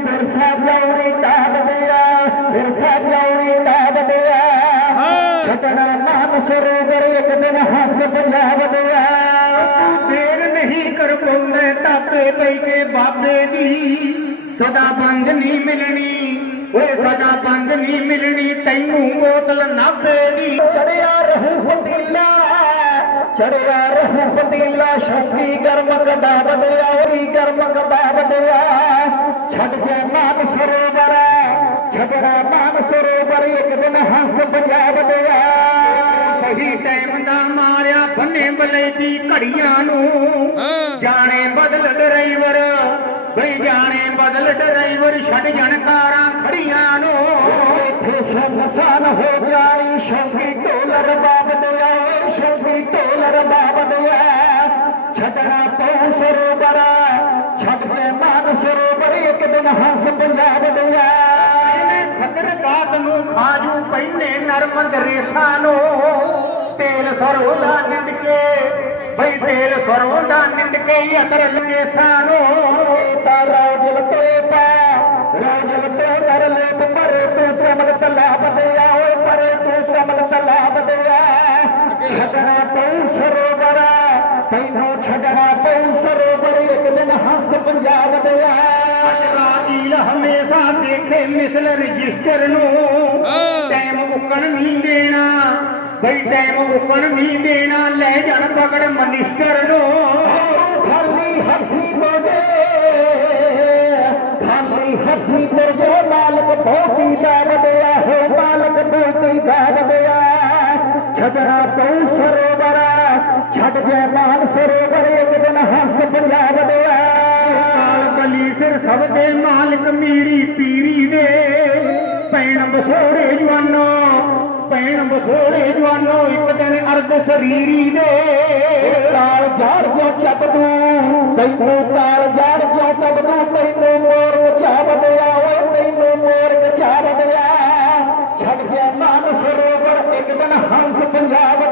ਬਿਰਸਾ ਚੌਰੀ ਦਾਦਿਆ ਬਿਰਸਾ ਚੌਰੀ ਦਾਦਿਆ ਹਾਂ। ਛਟਣਾ ਨਾਮ ਸਰੋਵਰ ਇੱਕ ਦਿਨ ਹੰਸ ਪੰਜਾਬ ਦਿਆ ਦੇਰ ਨਹੀਂ ਕਰ ਪਾਉਂਦੇ ਤਾਪੇ ਪਈ ਕੇ ਬਾਬੇ ਦੀ। ਸਦਾ ਬੰਦ ਨਹੀਂ ਮਿਲਣੀ ਓਏ ਸਦਾ ਬੰਦ ਨਹੀਂ ਮਿਲਣੀ ਤੈਨੂੰ ਬੋਤਲ ਨਾਭੇ ਦੀ। ਚੜਿਆ ਰਹੂ ਪਤੀਲਾ ਚੜਿਆ ਰਹੂ ਪਤੀਲਾ ਸ਼ੌਕੀ ਗਰਮ ਕਦਾ ਬਦਿਆ ਓਈ ਗਰਮ ਕਦਾ ਬਦਿਆ ਛੱਡ ਜੇ ਮਾਨ ਸਰੋਵਰ। ਛੱਡਣਾ ਮਾਨ ਸਰੋਵਰ ਇੱਕ ਦਿਨ ਹੰਸ ਪੰਜਾਬ ਦਿਆ ਸਹੀ ਟਾਈਮ ਦਾ ਮਾਰਿਆ ਬੰਨੇ ਬਲੈਦੀ ਘੜੀਆਂ ਨੂੰ। ਜਾਣੇ ਬਦਲ ਡਰਾਈਵਰ ਬਈ ਜਾਣੇ ਬਦਲ ਡਰਾਈਵਰ ਛੱਡ ਜਾਣ ਕਾਰਾਂ ਖੜੀਆਂ ਨੂੰ। ਇੱਥੇ ਸੁਨਸਾਨ ਹੋ ਜਾਣੀ ਸ਼ੌਕੀ ਢੋਲਰ ਬਾਬਦਿਆ ਓਏ ਸ਼ੌਕੀ ਢੋਲਰ ਬਾਬਦਿਆ ਛੱਡਣਾ ਪਉ ਸਰੋਵਰ ਪੈਨੇ ਨਰਮ ਦਰੇਸਾਂ ਤੇਲ ਸਰੋਂ ਦਾ ਨਿੰਦ ਕੇ, ਬਈ ਤੇਲ ਸਰੋਂ ਦਾ ਨਿੰਦ ਕੇ ਅਤਰ ਲਗੇ ਸਾਨੋ। ਤਾ ਰੋਜਲ ਤੇ ਪਾ ਰੋਜਲ ਤੇ ਨਰ ਲੈ ਪਰ ਤੂੰ ਕਮਲ ਤਲਾ ਬਦਿਆ ਓਏ ਪਰ ਤੂੰ ਕਮਲ ਤਲਾ ਬਦਿਆ ਛੱਡਣਾ ਪਉ ਸਰੋਵਰ, ਤੈਨੂੰ ਛੱਡਣਾ ਪਉ ਸਰੋਵਰ, ਇੱਕ ਦਿਨ ਹੰਸ ਪੰਜਾਬ ਦਿਆ ਰਾਜੀਲ ਹਮੇਸ਼ਾ ਦੇਖੇ, ਮਿਸਲ ਰਜਿਸਟਰ ਨੂੰ। ਮੁੱਕਣ ਨਹੀਂ ਦੇਣਾ ਬਈ ਟਾਈਮ ਮੁੱਕਣ ਨਹੀਂ ਦੇਣਾ ਲੈ ਜਾਣ ਪਕੜ ਮਨਿਸਟਰ ਨੂੰ। ਖਾਲੀ ਹੱਥੀ ਬੋਦੇ ਖਾਲੀ ਹੱਥੀ ਬੋਦੇ ਮਾਲਕ ਬਹੁਤੀ ਦਾਵਦਿਆ ਹੋ ਮਾਲਕ ਬਹੁਤੀ ਦਾਵਦਿਆ ਛੱਡਣਾ ਪਉ ਸਰੋਵਰ ਛੱਡ ਜੇ ਮਾਨ ਸਰੋਵਰ ਇੱਕ ਦਿਨ ਹੰਸ ਪੰਜਾਬ ਦਿਆ ਕਾਲ ਕਲੀ ਸਿਰ ਸਭ ਦੇ ਮਾਲਕ ਮੀਰੀ ਪੀਰੀ ਦੇ। ਪੈਣ ਬਸੋੜੇ ਜਵਾਨੋ ਪੈਣ ਬਸੋੜੇ ਜਵਾਨੋ, ਇੱਕ ਦਿਨ ਅਰਧ ਸਰੀਰੀ ਦੇ। ਤਾਲ ਝਾੜ ਜੋ ਚੱਬਦੂ ਤੈਨੂੰ ਤਾਲ ਝਾੜ ਜੋ ਤਬਦੂ ਤੈਨੂੰ ਮੋਰ ਕਚਾਵਦਿਆ ਓਏ ਤੈਨੂੰ ਮੋਰ ਕਚਾਵਦਿਆ ਛੱਡ ਜੇ ਮਾਨ ਸਰੋਵਰ ਇੱਕ ਦਿਨ ਹੰਸ ਪੰਜਾਬ